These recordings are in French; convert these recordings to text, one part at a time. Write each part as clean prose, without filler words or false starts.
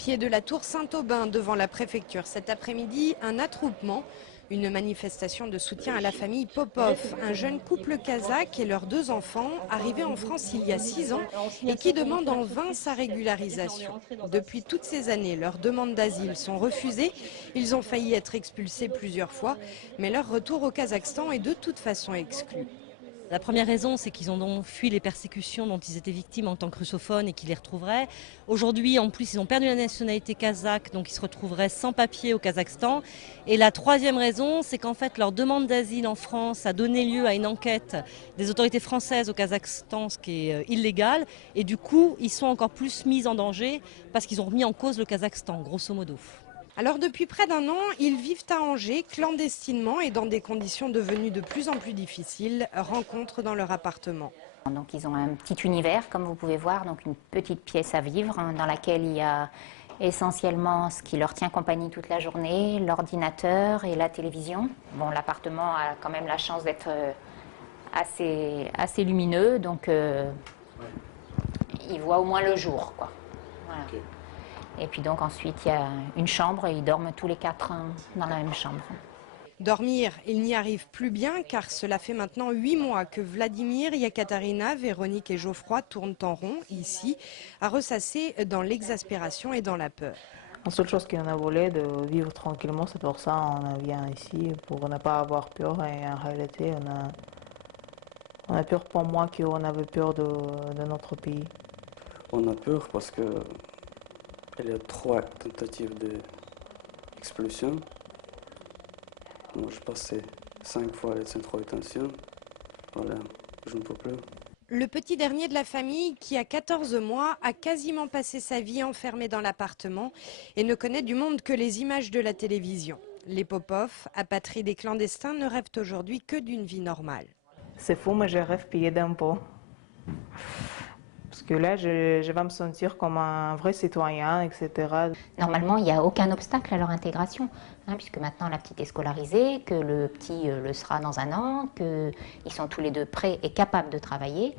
Pied de la tour Saint-Aubin devant la préfecture. Cet après-midi, un attroupement, une manifestation de soutien à la famille Popov, un jeune couple kazakh et leurs 2 enfants, arrivés en France il y a 6 ans et qui demandent en vain sa régularisation. Depuis toutes ces années, leurs demandes d'asile sont refusées. Ils ont failli être expulsés plusieurs fois, mais leur retour au Kazakhstan est de toute façon exclu. La première raison, c'est qu'ils ont donc fui les persécutions dont ils étaient victimes en tant que russophones et qu'ils les retrouveraient. Aujourd'hui, en plus, ils ont perdu la nationalité kazakh, donc ils se retrouveraient sans papier au Kazakhstan. Et la troisième raison, c'est qu'en fait, leur demande d'asile en France a donné lieu à une enquête des autorités françaises au Kazakhstan, ce qui est illégal. Et du coup, ils sont encore plus mis en danger parce qu'ils ont remis en cause le Kazakhstan, grosso modo. Alors depuis près d'un an, ils vivent à Angers, clandestinement et dans des conditions devenues de plus en plus difficiles, rencontrent dans leur appartement. Donc ils ont un petit univers, comme vous pouvez voir, donc une petite pièce à vivre dans laquelle il y a essentiellement ce qui leur tient compagnie toute la journée, l'ordinateur et la télévision. Bon, l'appartement a quand même la chance d'être assez lumineux, donc ils voient au moins le jour, quoi. Voilà. Okay. Et puis donc ensuite il y a une chambre et ils dorment tous les 4 dans la même chambre. Dormir, ils n'y arrivent plus bien car cela fait maintenant 8 mois que Vladimir, Yekaterina, Véronique et Geoffroy tournent en rond ici, à ressasser dans l'exaspération et dans la peur. La seule chose qu'on a voulu, de vivre tranquillement, c'est pour ça qu'on vient ici, pour ne pas avoir peur. Et en réalité, on a peur pour moi qu'on avait peur de notre pays. On a peur parce que il y a 3 tentatives d'expulsion. Moi, je passais 5 fois les centres de détention. Voilà, je ne peux plus. Le petit dernier de la famille, qui a 14 mois, a quasiment passé sa vie enfermé dans l'appartement et ne connaît du monde que les images de la télévision. Les Popov, apatrides et clandestins, ne rêvent aujourd'hui que d'une vie normale. C'est fou, mais je rêve payer d'impôts. Parce que là, je vais me sentir comme un vrai citoyen, etc. Normalement, il n'y a aucun obstacle à leur intégration, puisque maintenant la petite est scolarisée, que le petit le sera dans un an, qu'ils sont tous les deux prêts et capables de travailler,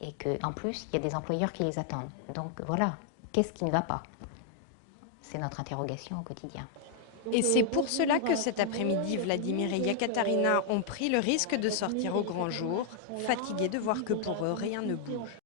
et qu'en plus, il y a des employeurs qui les attendent. Donc voilà, qu'est-ce qui ne va pas? C'est notre interrogation au quotidien. Et c'est pour cela que cet après-midi, Vladimir et Yekaterina ont pris le risque de sortir au grand jour, fatigués de voir que pour eux, rien ne bouge.